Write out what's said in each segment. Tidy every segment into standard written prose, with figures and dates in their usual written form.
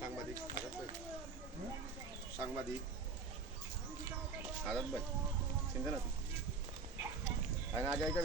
সাংবাদিক সাংবাদিক আজাদ ভাই চিন্তা না আগে আগে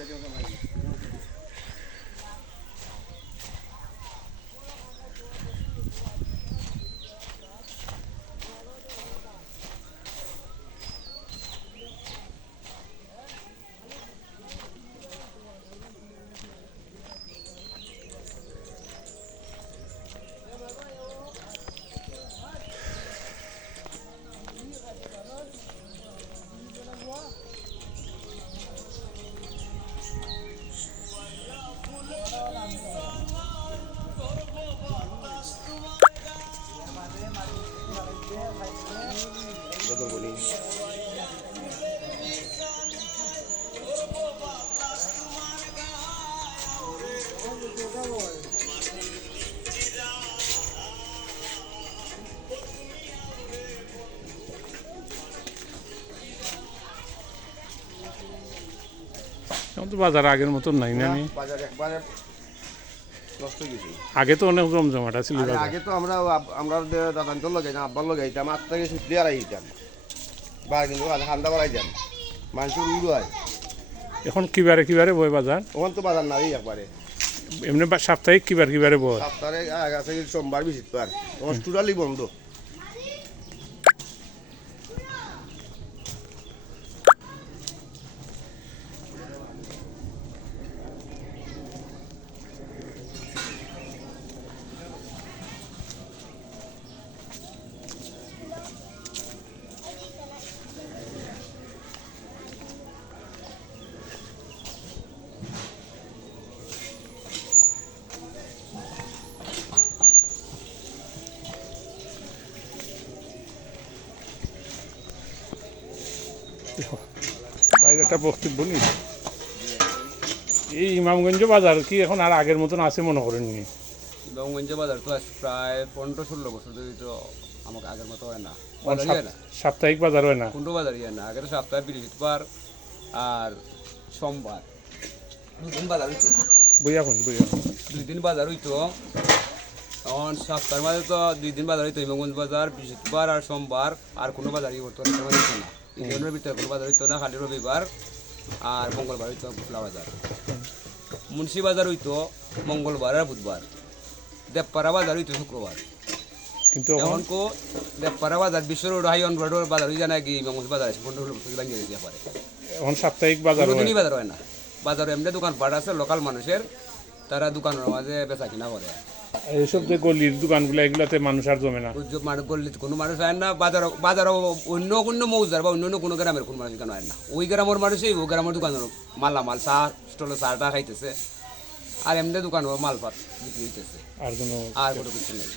বলি এখন তো বাজার আগের মতন নাই না বাজার একবারে নষ্ট হয়ে গেছে। আগে তো অনেক জমজমাট ছিল আগে তো আমরা দাদান্তর লগাই না আব্বার লগাইতাম 8 থেকে ছুটি আর আইতাম বার কিন্তু ঠান্ডা বাড়াইতাম মানুষ উড়ায়। এখন কিবারে বই বাজার ওখান তো বাজার নাই একবারে এমনি সাপ্তাহিক কিবারে বই সপ্তাহে আছে সোমবার বৃহস্পতিবার তোমার টোটালি বন্ধ। বাইরে একটা বক্তব্য নি এই ইমামগঞ্জ বাজার কি এখন আর আগের মতন আছে মনে করেন নি? ইমামগঞ্জ বাজার তো প্রায় 15-16 বছর ধরে তো আমাকে আগের মতো হয় না। সাপ্তাহিক বাজার হয় না, কোনটো বাজার হয় না। আগে তো সপ্তাহে বৃহস্পতিবার আর সোমবার 2 দিন বাজার হইতো। বইয়া 2 দিন বাজার হইতো। এখন সপ্তাহের মাঝে তো 2 দিন বাজার হইতো, ইমামগঞ্জ বাজার বৃহস্পতিবার আর সোমবার। আর কোনো বাজারই হতো না, ইউনিয়নের ভিতরে কোনো বাজার হইতো না, খালি রবিবার আর মঙ্গলবার হইতো ফুলা বাজার। মুন্সি বাজার হইতো মঙ্গলবার আর বুধবার। দেবপাড়া বাজার হইতো শুক্রবার। কিন্তু এখন কো দেবপাড়া বাজার বিশ্ব রোড হাই অন রোড বাজার হয়ে যায় না কি ইমামগঞ্জ বাজার আছে 15 ভাঙিয়ে দিতে পারে। এখন সাপ্তাহিক বাজার কোনো দিনই বাজার হয় না। বাজারে এমনি দোকান পাট আছে লোকাল মানুষের, তারা দোকানের মাঝে বেচা কিনা করে। এইসব যে গলির দোকানগুলো এগুলাতে মানুষ আর জমে না, কোনো মানুষ হয় না। বাজার অন্য কোনো মৌজার বা অন্য কোনো গ্রামের কোনো মানুষ কেন হয় না। ওই গ্রামের মানুষই ওই গ্রামের দোকানের মালামাল চা স্টলে চাটা খাইতেছে আর এমনি দোকান মালপাত বিক্রি হইতেছে, আর কোনো কিছু নেই।